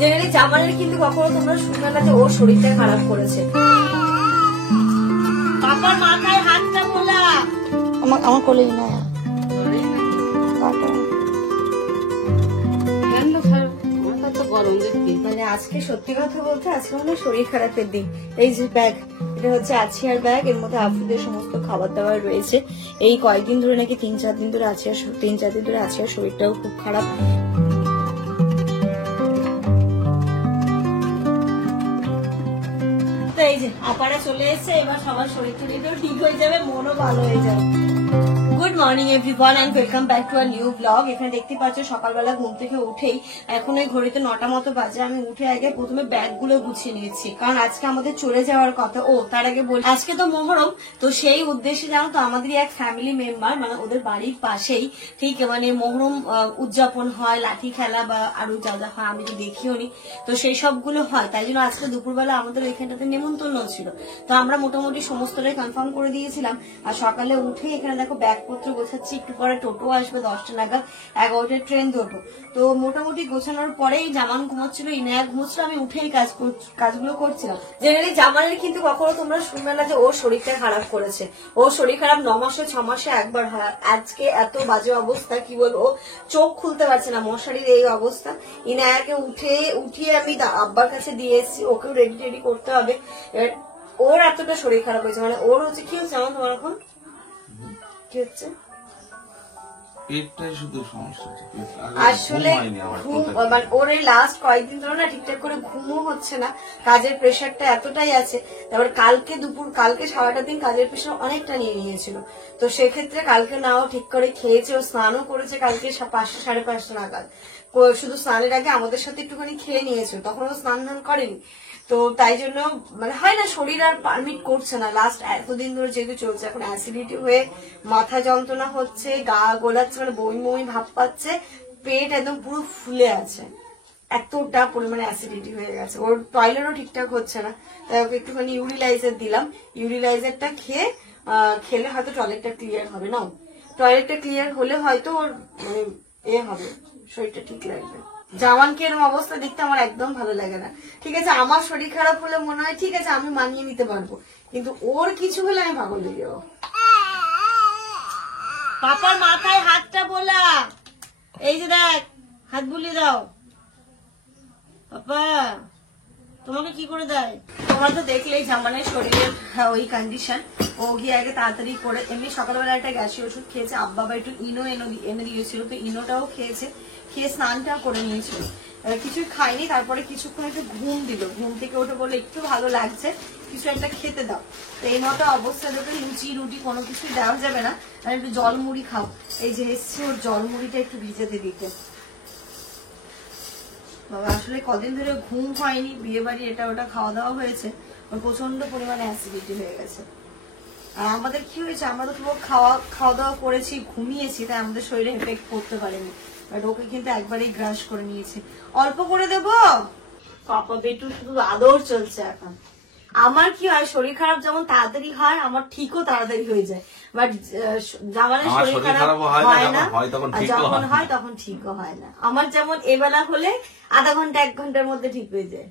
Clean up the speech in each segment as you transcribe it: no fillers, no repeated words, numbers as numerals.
Generally জামানের কিন্তু কখনো তোমরা শুনবে না যে ওর শরীরটা খারাপ করেছে। পাপার মাথায় হাতটা বোলা আমার কোলেই না মানে আজকে সত্যি কথা বলতে আজকে মনে হয় শরীর খারাপের দিন। এই যে ব্যাগ, এটা হচ্ছে আছিয়ার ব্যাগ, এর মধ্যে আফ্রিদের সমস্ত খাবার দাবার রয়েছে। এই কয়েকদিন ধরে নাকি 3-4 দিন ধরে আছিয়ার শরীরটাও খুব খারাপ। তো এই যে আপারা চলে এসেছে, এবার সবার শরীর টরীরও ঠিক হয়ে যাবে, মনও ভালো হয়ে যাবে। Good morning everyone and welcome back to our new blog. এখানে দেখতে পাচ্ছ সকালবেলা ঘুম থেকে উঠেই এখন ওই ঘড়িতে 9টা মতো বাজে। আমি উঠে আগে প্রথমে ব্যাগগুলো গুছিয়ে নিয়েছি, কারণ আজকে আমাদের চলে যাওয়ার কথা। ও তার আগে বলি, আজকে তো মহরম, তো সেই উদ্দেশ্যে জানো তো আমাদেরই এক ফ্যামিলি মেম্বার, মানে ওদের বাড়ির পাশেই ঠিক মানে মহরম উদযাপন হয়, লাঠি খেলা বা আরো যা যা হয় আমি তো দেখিও নি, তো সেই সবগুলো হয়। তাই জন্য আজকে দুপুরবেলা আমাদের ওইখানটাতে নেমন্তন্ন ছিল, তো আমরা মোটামুটি সমস্তটাই কনফার্ম করে দিয়েছিলাম। আর সকালে উঠে এখানে দেখো ব্যাগপত্র গোছাচ্ছি, একটু পরে টোটো আসবে 10টা নাগাদ, 11টায় ট্রেন ধরবো। তো মোটামুটি গোছানোর পরেই জামান ঘুমাচ্ছিল, ইনায়া ঘুমাচ্ছিল, আমি উঠেই কাজগুলো করছিলাম। জেনারেলি জামানের কিন্তু কখনো তোমরা শুনবে না যে ওর শরীরটা খারাপ করেছে। ওর শরীর খারাপ 9 মাসে 6 মাসে একবার হয়। আজকে এত বাজে অবস্থা, কি বলবো, চোখ খুলতে পারছে না, মশারির এই অবস্থা। ইনায়াকে উঠিয়ে আমি আব্বার কাছে দিয়ে এসেছি, ওকেও রেডি করতে হবে। ওর এতটা শরীর খারাপ হয়েছে, মানে ওর হচ্ছে কি হচ্ছে আমার তোমার এখন কি হচ্ছে, পেটটাই শুধু সমস্যা। আসলে ঘুম, মানে ওর এই লাস্ট কয়েকদিন ধরে না ঠিকঠাক করে ঘুমও হচ্ছে না, কাজের প্রেশারটা এতটাই আছে। তারপর কালকে 7টা দিন কাজের প্রেশার অনেকটা নিয়ে নিয়েছিল, তো সেক্ষেত্রে কালকে নাও ঠিক করে খেয়েছে, ও স্নানও করেছে কালকে 5টা 5:30 নাগাদ। শুধু স্নানের আগে আমাদের সাথে একটুখানি খেয়ে নিয়েছে, তখন ও স্নান করেনি। তো তাই জন্য মানে হয় না, শরীর আর পারমিট করছে না। লাস্ট এতদিন ধরে যেহেতু চলছে, এখন অ্যাসিডিটি হয়ে মাথা যন্ত্রণা হচ্ছে, গা গোলাচ্ছে, মানে বমি ভাব পাচ্ছে, পেট একদম পুরো ফুলে আছে, এতটা পরিমাণে অ্যাসিডিটি হয়ে গেছে। ওর টয়লেটও ঠিকঠাক হচ্ছে না, তাই ওকে একটুখানি ইউরিলাইজার দিলাম। ইউরিলাইজারটা খেলে হয়তো টয়লেটটা ক্লিয়ার হবে। না, টয়লেটটা ক্লিয়ার হলে হয়তো ওর মানে হবে, শরীরটা ঠিক লাগবে। জামানকে এরকম অবস্থা দেখতে আমার একদম ভালো লাগে না। ঠিক আছে, আমার শরীর খারাপ হলে মনে হয় ঠিক আছে আমি মানিয়ে নিতে পারবো, কিন্তু ওর কিছু হলে আমি পাগল হয়ে যাবো। পাপার মাথায় হাতটা বোলা, এই যে দেখ, হাত বুলিয়ে দাও। পাপা তোমাকে কি করে দেয়? তোমরা তো দেখলেই জামানের শরীরের ওই কন্ডিশন। ও গিয়ে আগে তাড়াতাড়ি করে, এমনি সকালবেলা একটা গ্যাসের ওষুধ খেয়েছে, আব্বা বা একটু ইনো এনে দিয়েছিল, তো ইনোটাও খেয়েছে, খেয়ে স্নানটা করে নিয়েছিল। কিছু খাইনি, তারপরে কিছুক্ষণ একটু ঘুম দিল, ঘুম থেকে ওঠে বলে একটু ভালো লাগছে, কিছু একটা খেতে দাও। তো এই মতো অবস্থা দেখে লুচি রুটি কোনো কিছু দেওয়া যাবে না, আর একটু জল মুড়ি খাও। এই যে এসছে ওর জল মুড়িটা একটু ভিজাতে দিতে। বাবা আসলে কদিন ধরে ঘুম হয়নি, বিয়ে বাড়ি এটা ওটা খাওয়া দাওয়া হয়েছে, ওর প্রচন্ড পরিমাণে অ্যাসিডিটি হয়ে গেছে। আর আমাদের কি হয়েছে, আমরা তো পুরো খাওয়া দাওয়া করেছি, ঘুমিয়েছি, তাই আমাদের শরীরে এফেক্ট করতে পারেনি। বাট ওকে কিন্তু একবারেই গ্রাস করে নিয়েছে। অল্প করে দেবো পাপা, বেটু শুধু আদর চলছে এখন। আমার কি হয়, শরীর খারাপ যেমন তাড়াতাড়ি হয়, আমার ঠিকও তাড়াতাড়ি হয়ে যায়, বাট জামানের শরীর খারাপ হয় না, যখন হয় তখন ঠিকও হয় না। আমার যেমন এবেলা হলে আধা ঘন্টা 1 ঘন্টার মধ্যে ঠিক হয়ে যায়।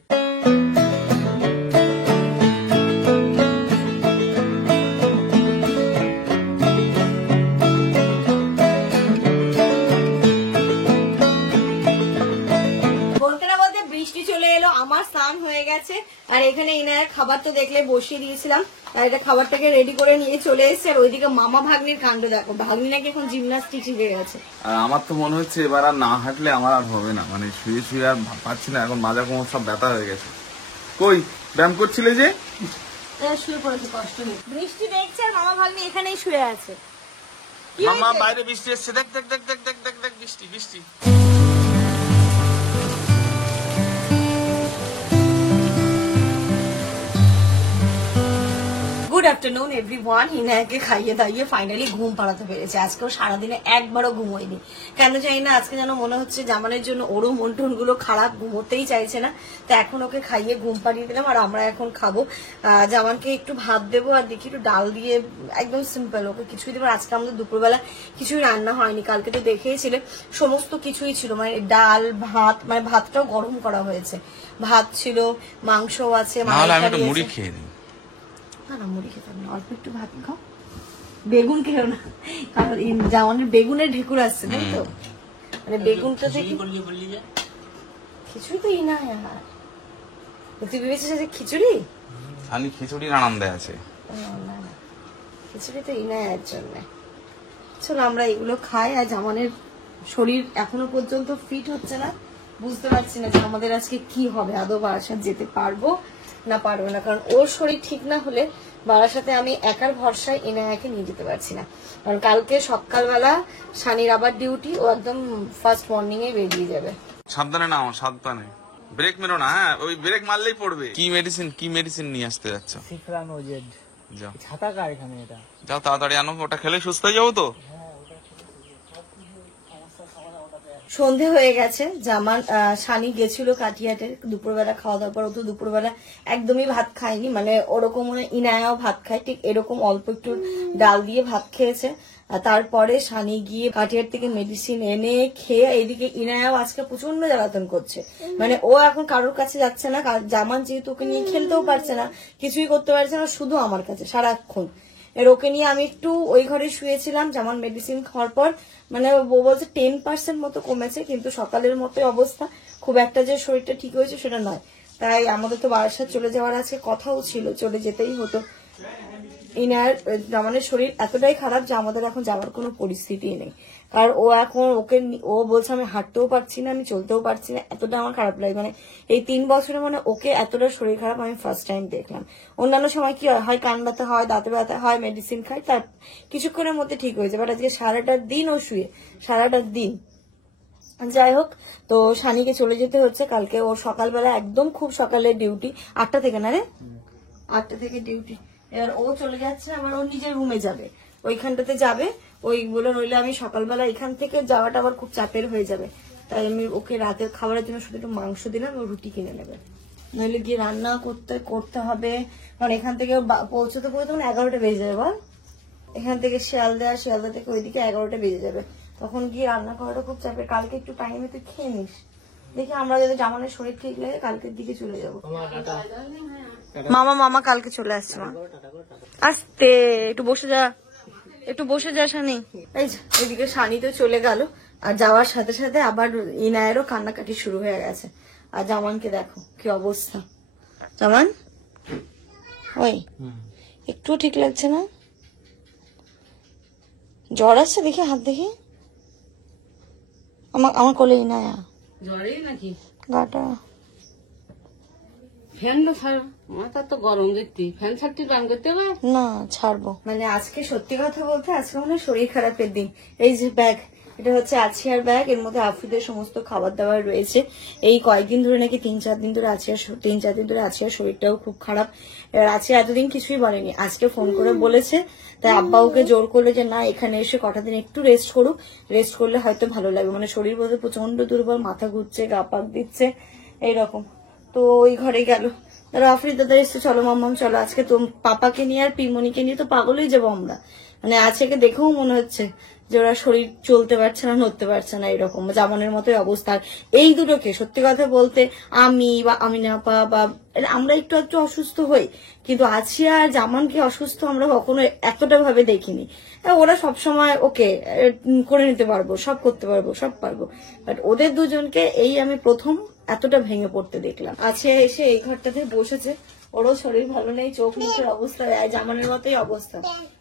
আমার স্নান হয়ে গেছে, আর এখানে ইনায়ের খাবার তো দেখলে বসিয়ে দিয়েছিলাম, আর এটা খাবারটাকে রেডি করে নিয়ে চলে এসেছে। আর ওইদিকে মামা ভাগ্নির কাণ্ড দেখো, ভাগ্নি নাকি এখন জিমনাস্টিক শিখে গেছে। আর আমার তো মনে হচ্ছে এবার আর না হাঁটলে আমার আর হবে না, মানে শুয়ে শুয়ে আর পাচ্ছি না, এখন মাজা কোমর সব ব্যথা হয়ে গেছে। কই ব্যায়াম করছিলে যে? শুয়ে পড়েছে, কষ্ট নেই। বৃষ্টি দেখছে আর মামা ভাগ্নি এখানেই শুয়ে আছে। মামা বাইরে বৃষ্টি এসছে, দেখ দেখ দেখ দেখ দেখ দেখ দেখ বৃষ্টি বৃষ্টি। Good afternoon everyone. হিনায়াকে খাইয়ে দাইয়ে ফাইনালি ঘুম পাড়াতে পেরেছে। আজকেও সারাদিনে একবারও ঘুম হয়নি, কেন জানি না। আজকে যেন মনে হচ্ছে জামানের জন্য ওরও মন টন গুলো খারাপ, ঘুমোতেই চাইছে না। তো এখন ওকে খাইয়ে ঘুম পাড়িয়ে দিলাম, আর আমরা এখন খাবো। জামানকে একটু ভাত দেবো, আর দেখি একটু ডাল দিয়ে, একদম সিম্পল ওকে কিছুই দেবো। আজকে আমাদের দুপুরবেলা কিছুই রান্না হয়নি, কালকে তো দেখেইছিলে সমস্ত কিছুই ছিল, মানে ডাল ভাত, মানে ভাতটাও গরম করা হয়েছে, ভাত ছিল, মাংস আছে, মুড়ি খেয়ে দিই। না না, মুড়ি খেতে হবে না, অল্প একটু ভাত খাও, বেগুন খেও না, কারণ জামানের বেগুনের ঢেকুর আসছে, তাই তো, মানে বেগুনটা থেকে খিচুড়ি তো ই না। তুই ভেবেছিস যে খিচুড়ি, খালি খিচুড়ির আনন্দে আছে, খিচুড়ি তো ই না এর জন্য। চলো আমরা এগুলো খাই। আর জামানের শরীর এখনো পর্যন্ত ফিট হচ্ছে না, বুঝতে পারছি না যে আমাদের আজকে কি হবে, আদৌ বারাসাত যেতে পারবো না পারবো না। কারণ ওর শরীর ঠিক না হলে বারাসাতে আমি একার ভরসায় এনায়াকে নিয়ে যেতে পারছি না। কারণ কালকে সকালবেলা শানির আবার ডিউটি, ও একদম ফার্স্ট মর্নিং এ বেরিয়ে যাবে। সাবধানে নাও, সাবধানে, ব্রেক মেরো না। হ্যাঁ, ওই ব্রেক মারলেই পড়বে। কি মেডিসিন নিয়ে আসতে যাচ্ছ? সিফ্রানোজেড। যাও, ছাতা কার এখানে, এটা যাও তাড়াতাড়ি আনো, ওটা খেলে সুস্থ হয়ে যাবো তো। সন্ধে হয়ে গেছে, জামান শানি গেছিল কাটিয়াটের, দুপুরবেলা খাওয়া দাওয়ার পর ও তো দুপুরবেলা একদমই ভাত খায়নি, মানে ওরকম ইনায়াও ভাত খায়, ঠিক এরকম অল্প একটু ডাল দিয়ে ভাত খেয়েছে। তারপরে শানি গিয়ে কাটিয়ার থেকে মেডিসিন এনে খেয়ে, এদিকে ইনায়াও আজকে প্রচন্ড জ্বালাতন করছে, মানে ও এখন কারোর কাছে যাচ্ছে না, জামান যেহেতু ওকে নিয়ে খেলতেও পারছে না, কিছুই করতে পারছে না, শুধু আমার কাছে সারাক্ষণ। ওকে নিয়ে আমি একটু ওই ঘরে শুয়েছিলাম, যেমন মেডিসিন খাওয়ার পর মানে ও বলছে 10% মতো কমেছে, কিন্তু সকালের মতো অবস্থা, খুব একটা যে শরীরটা ঠিক হয়েছে সেটা নয়। তাই আমাদের তো বারাসাত চলে যাওয়ার আজকে কথাও ছিল, চলে যেতেই হতো। ইনার জামানের শরীর এতটাই খারাপ যে আমাদের এখন যাওয়ার কোনো পরিস্থিতি নেই, কারণ ও এখন ও বলছে আমি হাঁটতেও পারছি না, আমি চলতেও পারছি না, এতটা আমার খারাপ লাগে। মানে এই 3 বছরে মানে ওকে এতটা শরীর খারাপ আমি ফার্স্ট টাইম দেখলাম। অন্যান্য সময় কি হয়, কান ব্যথা হয়, দাঁতে ব্যথা হয়, মেডিসিন খাই, তার কিছুক্ষণের মধ্যে ঠিক হয়েছে, বাট আজকে সারাটা দিন ও শুয়ে, সারাটা দিন। যাই হোক, তো শানিকে চলে যেতে হচ্ছে কালকে, ওর সকালবেলা একদম খুব সকালে ডিউটি, 8টা থেকে না রে, 8টা থেকে ডিউটি। এবার ও চলে যাচ্ছে, আবার ও নিজের রুমে যাবে, ওইখানটাতে যাবে, ওইগুলো নইলে আমি সকালবেলা এখান থেকে যাওয়াটা আবার খুব চাপের হয়ে যাবে। তাই আমি ওকে রাতের খাবারের জন্য শুধু একটু মাংস দিলাম, ও রুটি কিনে নেবে, নইলে গিয়ে রান্না করতে হবে। কারণ এখান থেকে পৌঁছতে 11টা বেজে যাবে, বল, এখান থেকে শিয়ালদা থেকে ওইদিকে 11টা বেজে যাবে, তখন গিয়ে রান্না করাটা খুব চাপের। কালকে একটু টাইমে তুই খেয়ে নিস, দেখি আমরা যদি জামানের শরীর ঠিক লাগে কালকের দিকে চলে যাবো। মামা কালকে চলে আসছে। মা আসতে একটু বসে যা শানি। এইদিকে শানি তো চলে গেল, আর যাওয়ার সাথে সাথে আবার ইনায়েরও কান্নাকাটি শুরু হয়ে গেছে। আর জামানকে দেখো কি অবস্থা। জামান, ওই একটু ঠিক লাগছে না, জ্বর আসছে, দেখি হাত দেখি, আমার কোলে ইনায়া জ্বরেই নাকি গাটা। ফ্যানটা ছাড়, মাথা তো গরম দেখতে, ফ্যান ছাড়তে রান করতে হবে না, ছাড়বো মানে আজকে সত্যি কথা বলতে আজকে মানে শরীর খারাপের দিন। এই যে ব্যাগ, এটা হচ্ছে আছিয়ার ব্যাগ, এর মধ্যে আফ্রিদের সমস্ত খাবার দাবার রয়েছে। এই কয়েকদিন ধরে নাকি 3-4 দিন ধরে আছিয়ার শরীরটাও খুব খারাপ। এবার আছিয়া এতদিন কিছুই বলেনি, আজকে ফোন করে বলেছে, তাই আব্বা ওকে জোর করলে যে না এখানে এসে কটা দিন একটু রেস্ট করুক, রেস্ট করলে হয়তো ভালো লাগবে। মানে শরীর বলতে প্রচন্ড দুর্বল, মাথা ঘুরছে, গা পাক দিচ্ছে, এইরকম। তো ওই ঘরে গেল, আফরিদ দাদা এসছে, চলো মাম্মাম চলো, আজকে তো পাপাকে নিয়ে আর পিমনিকে নিয়ে তো পাগলই যাবো আমরা। মানে আজকে দেখেও মনে হচ্ছে যে ওরা শরীর চলতে পারছে না, নড়তে পারছে না, এরকম জামানের মতোই অবস্থা। এই দুটোকে সত্যি কথা বলতে আমি বা আমিনা আপা বা আমরা একটু অসুস্থ হই, কিন্তু আছিয়া আর জামানকে অসুস্থ আমরা কখনো এতটা ভাবে দেখিনি। ওরা সবসময় ওকে করে নিতে পারবো, সব করতে পারবো, সব পারবো, বাট ওদের দুজনকে এই আমি প্রথম এতটা ভেঙে পড়তে দেখলাম। আছে এসে এই ঘরটাতে বসেছে, ওরও শরীর ভালো নেই, চোখ মুখের অবস্থা জামানের মতোই অবস্থা,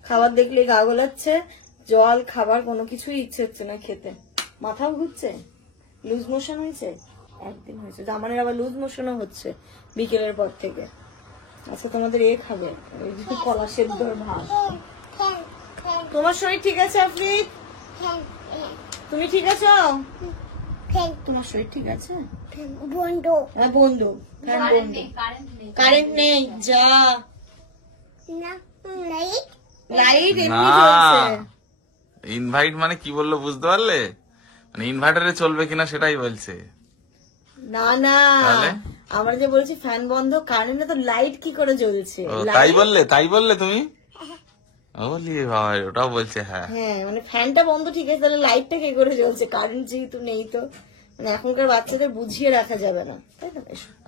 খাবার দেখলে গা গোলাচ্ছে, জল খাবার কোনো কিছুই ইচ্ছে হচ্ছে না খেতে, মাথাও ঘুরছে, লুজ মোশন হয়েছে, একদিন হয়েছে, জামানের আবার লুজ মোশনও হচ্ছে বিকেলের পর থেকে। আচ্ছা তোমাদের এ খাবে, কলা সেদ্ধর ভাত। তোমার শরীর ঠিক আছে আফরিদ? তুমি ঠিক আছো? তোমার শরীর ঠিক আছে? বন্ধু কারেন্ট নেই, যা লাইট না এমনি জ্বলছে। ইনভাইট মানে কি বললো বুঝতে পারলে? মানে ইনভার্টারে চলবে কিনা সেটাই বলছে। না না, তাহলে? আমরা যে বলছি ফ্যান বন্ধ, কারেন্টে তো লাইট কি করে জ্বলছে? ও তাই বললে তুমি? বলি ভাই ওটাও বলছে হ্যাঁ। হ্যাঁ মানে ফ্যানটা বন্ধ ঠিক আছে, তাহলে লাইটটা কি করে জ্বলছে? কারেন্ট যেহেতু নেই তো মানে এখনকার বাচ্চাদের বুঝিয়ে রাখা যাবে না, তাই না?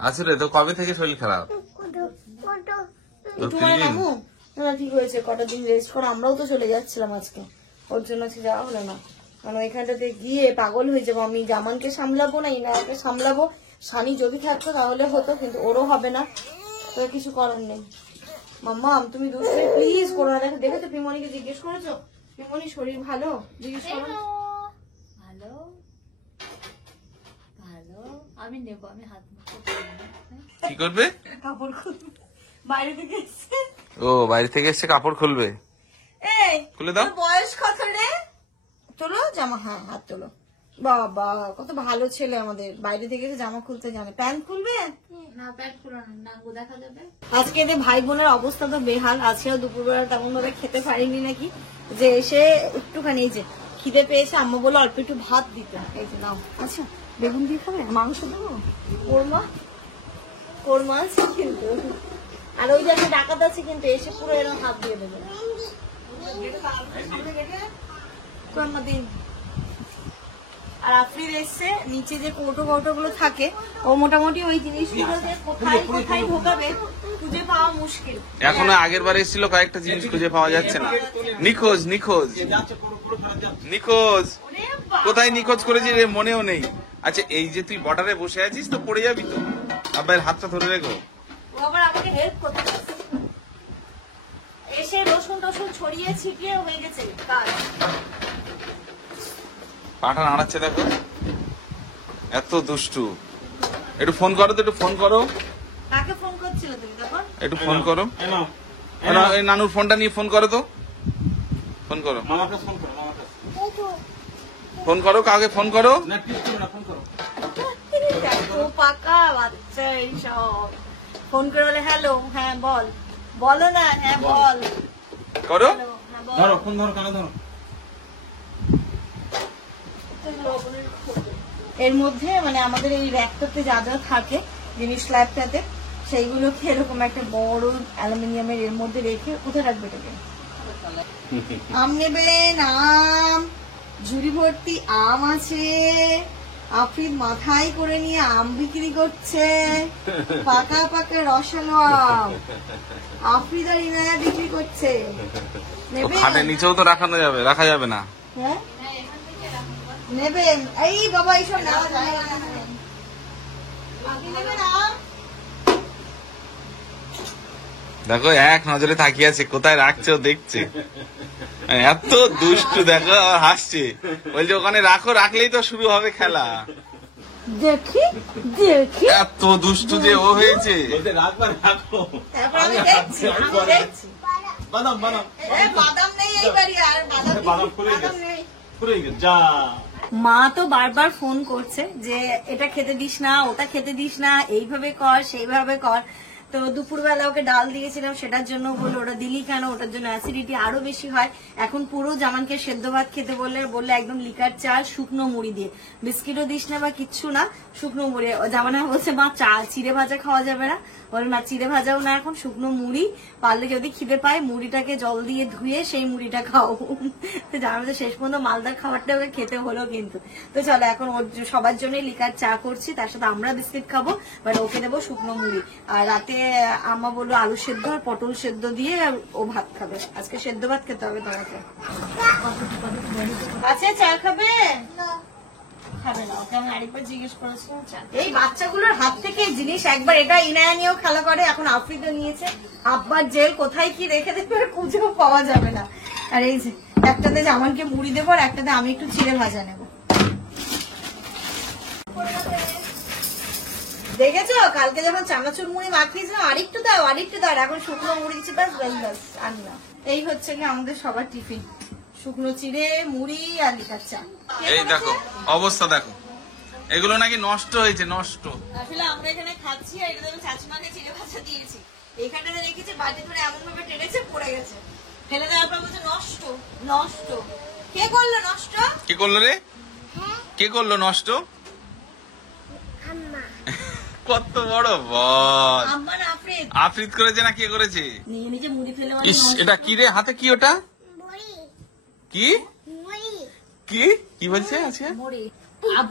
আসলে তো কবে থেকে শরীর খারাপ? একটু মানে নামো না, ঠিক হয়েছে, কটা দিন রেস্ট করো। আমরাও তো চলে যাচ্ছিলাম আজকে, ওর জন্য আজকে যাওয়া হলো না। মানে ওইখানটাতে গিয়ে পাগল হয়ে যাবো। আমি জামানকে সামলাবো না ইনায়াকে সামলাবো। সানি যদি থাকতো তাহলে হতো, কিন্তু ওরও হবে না, তো কিছু করার নেই। মাম্মা তুমি দুষ্টে প্লিজ করো না। দেখো তো পিমনিকে জিজ্ঞেস করেছো? পিমনি শরীর ভালো? জিজ্ঞেস করো। ভালো ভালো, আমি নেবো, আমি হাত মুখ কি করবে? কাপড় খুলবে, বাইরে থেকে এসছে। ও বাইরে থেকে এসছে কাপড় খুলবে। এই খুলে দাও। তোর বয়স কত রে? তোলো জামা, হ্যাঁ হাত তোলো। বাবা কত ভালো ছেলে আমাদের, বাইরে থেকে এসে জামা খুলতে জানে। প্যান্ট খুলবে? না, প্যান্ট খুলো না, নাঙ্গু দেখা যাবে। আজকে এদের ভাই বোনের অবস্থা তো বেহাল। আজকেও দুপুরবেলা তেমন ভাবে খেতে পারিনি নাকি, যে এসে একটুখানি এই যে খিদে পেয়েছে, আম্মা বলে অল্প একটু ভাত দিতে। এই যে নাও, আচ্ছা বেগুন দিয়ে খাবে? মাংস দেবো? কোরমা আছে কিন্তু, আর ওই যে একটা ডাকাত আছে কিন্তু, এসে পুরো এরকম হাত দিয়ে দেবে। কোরমা দিন। আর আফরিদ এসছে, নিচে যে কৌটো গুলো থাকে, ও মোটামুটি ওই জিনিসগুলো যে কোথায় কোথায় ঢোকাবে খুঁজে পাওয়া মুশকিল। এখনো আগের বার এসেছিল, কয়েকটা জিনিস খুঁজে পাওয়া যাচ্ছে না। নিখোঁজ নিখোঁজ নিখোঁজ, কোথায় নিখোঁজ করেছি রে মনেও নেই। আচ্ছা এই যে তুই বর্ডারে বসে আছিস তো পড়ে যাবি তো, আব্বাইয়ের হাতটা ধরে রেখো। ও আবার আমাকে হেল্প করতে পারছে। এসে রসুন টসুন ছড়িয়ে ছিটিয়ে হয়ে গেছে কাজ। পাঠা নাড়াচ্ছে দেখো, এত দুষ্টু। একটু ফোন করো তো, একটু ফোন করো। কাকে ফোন করছিল তুমি তখন? একটু ফোন করো। এই নানুর ফোনটা নিয়ে ফোন করো তো, ফোন করো। ফোন করো, কাকে ফোন করো? এত পাকা বাচ্চা এইসব। ফোন করে বলে হ্যালো, হ্যাঁ বল, বলো না, হ্যাঁ বল করো। হ্যাঁ, বল। ধরো ফোন ধরো, কানে ধরো। এর মধ্যে মানে আমাদের এই র্যাকটাতে যা যা থাকে জিনিস, স্ল্যাবটাতে সেইগুলোকে এরকম একটা বড় অ্যালুমিনিয়ামের এর মধ্যে রেখে, কোথায় রাখবে এটাকে? আম নেবেন? আম, ঝুড়ি ভর্তি আম আছে। আফরিদ মাথায় করে নিয়ে আম বিক্রি করছে, পাকা পাকা রসালো আম। আফরিদ আর ইনায়া বিক্রি করছে। নেবে? খাটের নিচেও তো রাখা যাবে না। হ্যাঁ নেবেন? এই বাবা এইসব নেওয়া যায় না। আপনি নেবেন আম? দেখো এক নজরে তাকিয়ে আছে, কোথায় রাখছে ও দেখছে। এত দুষ্টু দেখো, আর হাসছে, বলছে ওখানে রাখো, রাখলেই তো শুরু হবে খেলা। দেখি দেখি, এত দুষ্টু যে ও হয়েছে। বলতে রাখবা, রাখো। তারপর আমি দেখছি, আমি দেখছি। বাদাম বাদাম বাদাম নেই এই বাড়ি, আর বাদাম ফুরিয়ে বাদাম গেছে। নেই। পুরো যা। মা তো বারবার ফোন করছে যে এটা খেতে দিস না, ওটা খেতে দিস না, এইভাবে কর সেইভাবে কর। তো দুপুরবেলা ওকে ডাল দিয়েছিলাম, সেটার জন্য বললো ওটা দিলি কেন, ওটার জন্য অ্যাসিডিটি আরো বেশি হয়। এখন পুরো জামানকে সেদ্ধ ভাত খেতে বললে একদম লিকার চাল শুকনো মুড়ি দিয়ে, বিস্কিটও দিস না বা কিচ্ছু না, শুকনো মুড়ি। জামানা বলছে মা চাল চিড়ে ভাজা খাওয়া যাবে না, বলে না চিড়ে ভাজাও না, এখন শুকনো মুড়ি, পারলে যদি খিদে পায় মুড়িটাকে জল দিয়ে ধুয়ে সেই মুড়িটা খাও। তো জানা তো শেষ পর্যন্ত মালদার খাবারটা ওকে খেতে হলো কিন্তু। তো চলো এখন ওর সবার জন্যই লিকার চা করছি, তার সাথে আমরা বিস্কিট খাবো, বাট ওকে দেবো শুকনো মুড়ি। আর রাতে আম্মা বললো আলু সেদ্ধ আর পটল সেদ্ধ দিয়ে ও ভাত খাবে। আজকে সেদ্ধ ভাত খেতে হবে তোমাকে। আচ্ছা চা খাবে? খাবে না, ওকে আমি আরেকবার জিজ্ঞেস করেছিলাম চা। এই বাচ্চাগুলোর হাত থেকে জিনিস একবার এটা ইনায়া নিয়েও খেলা করে, এখন আফ্রিদা নিয়েছে। আব্বার জেল কোথায় কি রেখে দেবে খুঁজেও পাওয়া যাবে না। আর এই যে একটাতে জামানকে মুড়ি দেবো, আর একটাতে আমি একটু চিড়ে ভাজা নেবো। দেখেছো কালকে যখন চানাচুর মুড়ি মাখিয়েছিলাম, আরেকটু দাও আরেকটু দাও, এখন শুকনো মুড়ি দিচ্ছি, ব্যাস ব্যাস ব্যাস আর না। এই হচ্ছে কি আমাদের সবার টিফিন, শুকনো চিড়ে মুড়ি আর লিকার চা। এই দেখো অবস্থা দেখো, এগুলো নাকি নষ্ট হয়েছে, নষ্ট। আসলে আমরা এখানে খাচ্ছি, আর এটা আমি চাচিমাকে চিড়ে ভাজা দিয়েছি, এখানটাতে রেখেছে, বাড়িতে ধরে এমন ভাবে টেনেছে পড়ে গেছে, ফেলে দেওয়ার পর বলছে নষ্ট নষ্ট। কে করলো নষ্ট? কে করলো রে? কে করলো নষ্ট? কত বড় বল! আম্মা না আফরিদ আফ্রিদ করেছে না কে করেছে? নিয়ে নিজে মুড়ি ফেলে ইস, এটা কি রে? হাতে কি ওটা? কি কি কি বলছে আজকে? মুড়ি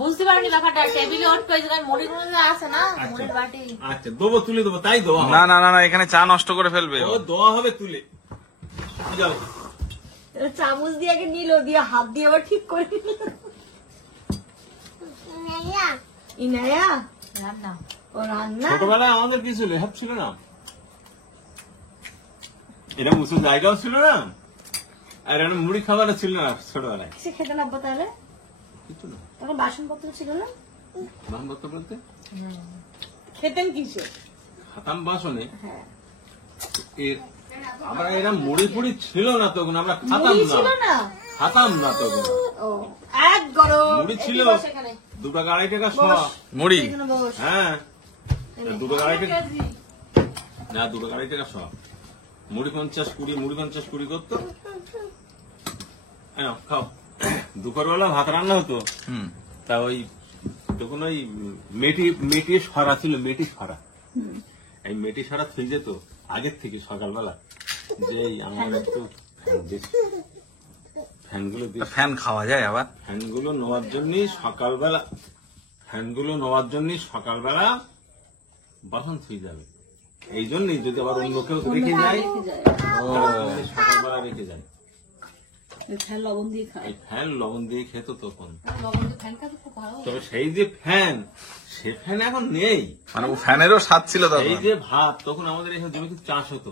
বুঝতে পারিনি ব্যাপারটা, টেবিলে অন পেয়েছে মুড়িগুলো আছে না, মুড়ির বাটি। আচ্ছা দেবো, তুলে দেবো, তাই দেওয়া হবে। না না না না, এখানে চা নষ্ট করে ফেলবে ও। ও দেওয়া হবে তুলে। যাও। চামচ দিয়ে আগে নিল, দিয়ে হাত দিয়ে আবার ঠিক করে নিল। ইনায়া রান্না ও রান্না। ছোটবেলায় আমাদের কি ছিল, হেল্প ছিল না, এটা উঁচু জায়গাও ছিল না, আর এটা মুড়ি খাবারও ছিল না ছোটবেলায়। সে খেতে নাবো তাহলে, কিছু না। তখন বাসনপত্র ছিল না, বাসনপত্র বলতে খেতেন কিসে? খাতাম বাসনে। হ্যাঁ, আমরা এরা মুড়ি ফুড়ি ছিল না তখন, আমরা খাতাম মুড়ি ছিল না, না। খাতাম না তখন। ও এক গরম মুড়ি ছিল এদিকে বস এখানে। 2 টাকা 2.5 টাকা শোয়া। মুড়ি এখানে বস। হ্যাঁ 2 টাকা 2.5 টাকা না, 2 টাকা 2.5 টাকা শোয়া। মুড়ি 50-20, মুড়ি 50-20 করতো। এই নাও, খাও। দুপুরবেলা ভাত রান্না হতো, হুম তা ওই তখন ওই মেটি সরা ছিল, মেটি সরা, এই মেটি সরা থেকে যেত আগের থেকে সকালবেলা, যে আমার একটু ফ্যানগুলো দিয়ে ফ্যান খাওয়া যায় আবার? ফ্যানগুলো নেওয়ার জন্য সকালবেলা, ফ্যানগুলো নেওয়ার জন্য সকালবেলা বাসন ছুঁয়ে যাবে, এই জন্যই যদি আবার অন্য কেউ রেখে যায়, সকালবেলা রেখে যায়। ফ্যান লবণ দিয়ে খায়। এই ফ্যান লবণ দিয়ে খেত তখন। লবণ দিয়ে ফ্যান খাতে খুব ভালো। তবে সেই যে ফ্যান, সে ফ্যান এখন নেই। মানে ও ফ্যানেরও স্বাদ ছিল এই তখন। যে ভাত, তখন আমাদের এখানে জমিতে চাষ হতো,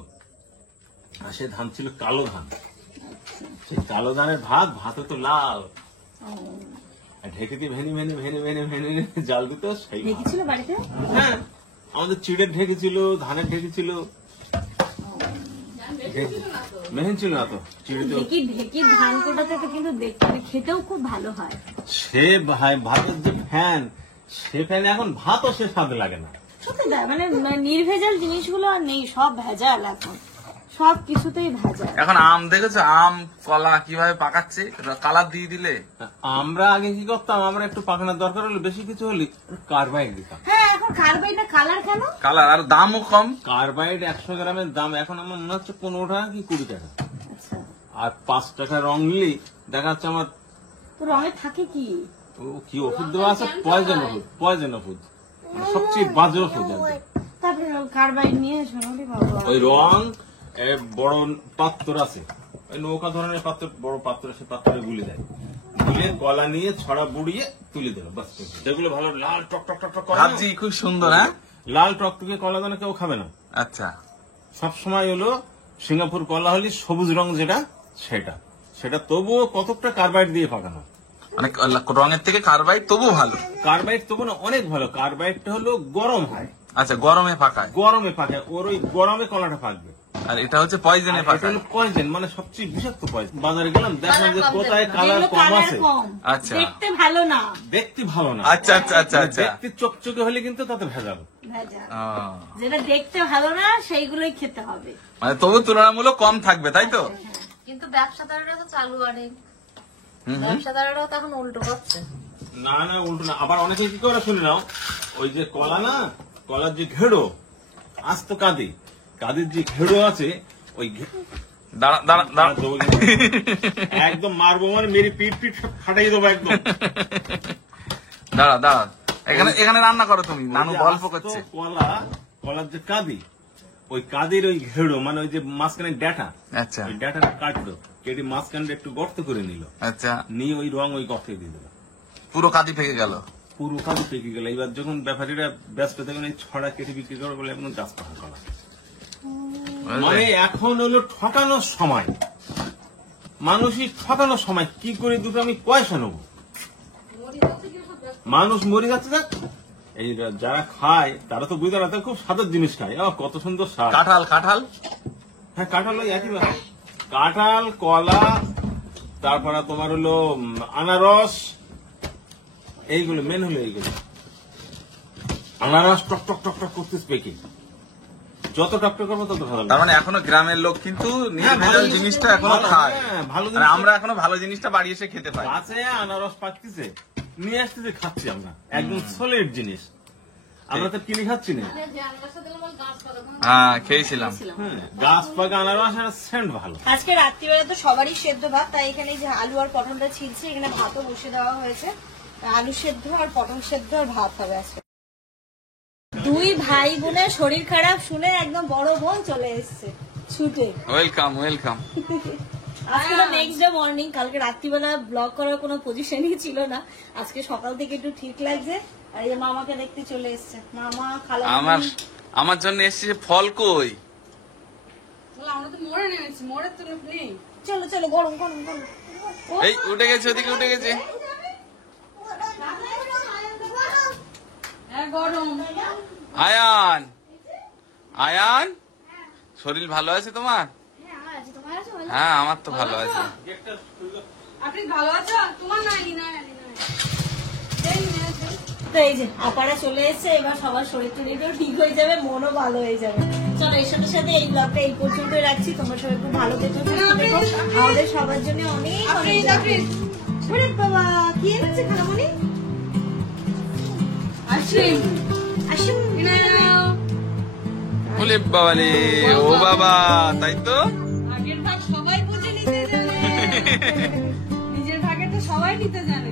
আর সে ধান ছিল কালো ধান, সেই কালো ধানের ভাত, ভাত হতো লাল, আর ঢেকে দিয়ে ভেনি ভেনি ভেনি ভেনি ভেনি ভেনি জাল দিত, সেই ভাত। দেখেছিল বাড়িতে? হ্যাঁ, আমাদের চিড়ের ঢেকে ছিল, ধানের ঢেকে ছিল, মেহেন ছিল না তো চিড়ে তো। ঢেকির ধান কোটাতে তো কিন্তু দেখতে খেতেও খুব ভালো হয়। সে ভাতের যে ফ্যান, সে ফ্যানে এখন ভাতও সে স্বাদ লাগে না। সত্যি তাই, মানে নির্ভেজাল জিনিসগুলো আর নেই, সব ভেজাল এখন, সব কিছুতেই ভেজাল। এখন আম দেখেছো, আম কলা কিভাবে পাকাচ্ছে, কালার দিয়ে দিলে। আমরা আগে কি করতাম, আমরা একটু পাকানোর দরকার হলে, বেশি কিছু হলে কার্বাইড দিতাম। হ্যাঁ, এখন কার্বাইড না, কালার কেন? কালার আর দামও কম। কার্বাইড 100 গ্রামের দাম এখন আমার মনে হচ্ছে 15 টাকা কি 20 টাকা, আচ্ছা, আর 5 টাকা রং নিলে দেখা যাচ্ছে আমার তো রঙে থাকে কি? ও কি ওষুধ দেওয়া আছে, পয়জন ওষুধ, পয়জন ওষুধ, মানে সবচেয়ে বাজে ওষুধ একদম। তারপরে কার্বাইড নিয়ে এসো না বাবা। ওই রং বড় পাত্র আছে, ওই নৌকা ধরনের পাত্র, বড় পাত্র, সে পাত্রে গুলি দেয়, গুলে কলা নিয়ে ছড়া বুড়িয়ে তুলে দিল, বাস। যেগুলো ভালো লাল টক টক টক টক করে না, ভাবছি খুব সুন্দর। হ্যাঁ, লাল টকটকে কলা দানা কেউ খাবে না। আচ্ছা, সব সময় হলো সিঙ্গাপুর কলা হলে সবুজ রং যেটা, সেটা তবুও কতকটা কার্বাইড দিয়ে পাকানো। মানে রঙের থেকে কার্বাইড তবু ভালো। কার্বাইড তবু না অনেক ভালো, কার্বাইডটা হলো গরম হয়, আচ্ছা, গরমে পাকায়, গরমে পাকে, ওর ওই গরমে কলাটা পাকবে। আর এটা হচ্ছে পয়জনে এটা পাকায়। হলো পয়জন, মানে সবচেয়ে বিষাক্ত পয়জন। বাজারে গেলাম, দেখলাম যে কোথায় কালার যেগুলো কম কালার আছে, কম, আচ্ছা। দেখতে ভালো না, দেখতে ভালো না। আচ্ছা আচ্ছা আচ্ছা আচ্ছা। দেখতে চকচকে হলে কিন্তু তাতে ভেজাল। ভেজাল। ও, যেটা দেখতে ভালো না সেইগুলোই খেতে হবে। মানে তবু তুলনামূলক কম থাকবে, তাই তো? কিন্তু ব্যবসাদাররা তো চালু আনে, হুম হুম। ব্যবসাদাররাও তো এখন উল্টো করছে। না না, উল্টো না, আবার অনেকে কি করে শুনে নাও, ওই যে কলা না, কলার যে ঘেড়ো, আস্ত কাদের যে ঘেড়ো আছে, ওই দাঁড়া দাঁড়া দাঁড়া। একদম মারবো, মানে মেরে পিঠ সব ফাটাই দেবো একদম। দাঁড়া দাঁড়া, এখানে এখানে রান্না করো তুমি, নানু ওই যে গল্প আস্ত করছে। কলার যে ওই কাদির ওই ঘেড়ো, মানে ওই যে মাঝখানে ডাটা, আচ্ছা ওই ডাটাটা কাটলো, কেটে মাঝখানটা একটু গর্ত করে নিল, আচ্ছা, নিয়ে ওই রং ওই গর্তে দিয়ে দিল, পুরো কাঁদি ফেকে গেল। পুরো কাদি পেকে গেল। এবার যখন ব্যাপারীরা ব্যস্ত থাকেন, এই ছড়া কেটে বিক্রি করে বলে এখন গাছ পাকা কলা। মানে এখন হলো ঠকানোর সময়, মানুষই ঠকানোর সময়। কি করে দুটো আমি পয়সা নেবো, মানুষ মরে যাচ্ছে। দেখ এই যারা খায় তারা তো বুঝতে পারে, খুব স্বাদের জিনিস খায়, কত সুন্দর স্বাদ। কাঁঠাল কাঁঠাল, হ্যাঁ কাঁঠাল ওই একই ব্যাপার, কাঁঠাল, কলা, তারপরে তোমার হলো আনারস, এইগুলো মেন হলো এইগুলো। আনারস টক টক টক টক করতে পেকে, যত ডক্টর করবো তত ভালো তার মানে এখনো গ্রামের লোক কিন্তু নির্ভেজাল জিনিসটা এখনো খায়, ভালো আর আমরা এখনো ভালো জিনিসটা বাড়ি এসে খেতে পাই। গাছে আনারস পাকতেছে, নিয়ে আসতেছে, খাচ্ছি আমরা, একদম সলিড জিনিস। আমরা তো কিনে খাচ্ছি না। হ্যাঁ খেয়েছিলাম। হ্যাঁ, গাছ পাকা আনারস আর সেন্ট ভালো। আজকে রাত্রিবেলা তো সবারই সেদ্ধ ভাত, তাই এখানে যে আলু আর পটলটা ছিলছি, এখানে ভাতও বসে দেওয়া হয়েছে। আলু সেদ্ধ আর পটল সেদ্ধ আর ভাত হবে আজকে। দুই ভাই বোনের শরীর খারাপ শুনে একদম বড় বোন চলে এসেছে ছুটে। Welcome welcome. আজকে তো নেক্সট ডে মর্নিং, কালকে রাত্রিবেলা ব্লগ করার কোনো পজিশনই ছিল না, আজকে সকাল থেকে একটু ঠিক লাগছে। আর এই মামাকে দেখতে চলে এসেছে, মামা খালা। আমার জন্য এসেছে ফল কই? আমরা তো মোড়ে নেমেছি, মোড়ের তো লোক নেই। চলো চলো, গরম গরম গরম। এই উঠে গেছে, ওদিকে উঠে গেছে। হ্যাঁ গরম। আয়ান আয়ান, শরীর ভালো আছে তোমার? হ্যাঁ আমার তো ভালো আছে। আপনি ভালো আছো? তোমার নাই না। তো এই যে আপারা চলে এসেছে, এবার সবার শরীর টরীরও ঠিক হয়ে যাবে, মনও ভালো হয়ে যাবে। চলো এর সাথে সাথে এই ব্লগটা এই পর্যন্তই রাখছি। তোমরা সবাই খুব ভালো থেকো, সুস্থ থেকো। আমাদের সবার জন্য অনেক অনেক ওরে বাবা, কি এনেছে খালামণি? আইসক্রিম। আসুন। বলে বাবালে, ও বাবা, তাই তো। আগের ভাগ সবাই বুঝে নিতে জানে, নিজের ভাগে তো সবাই নিতে জানে।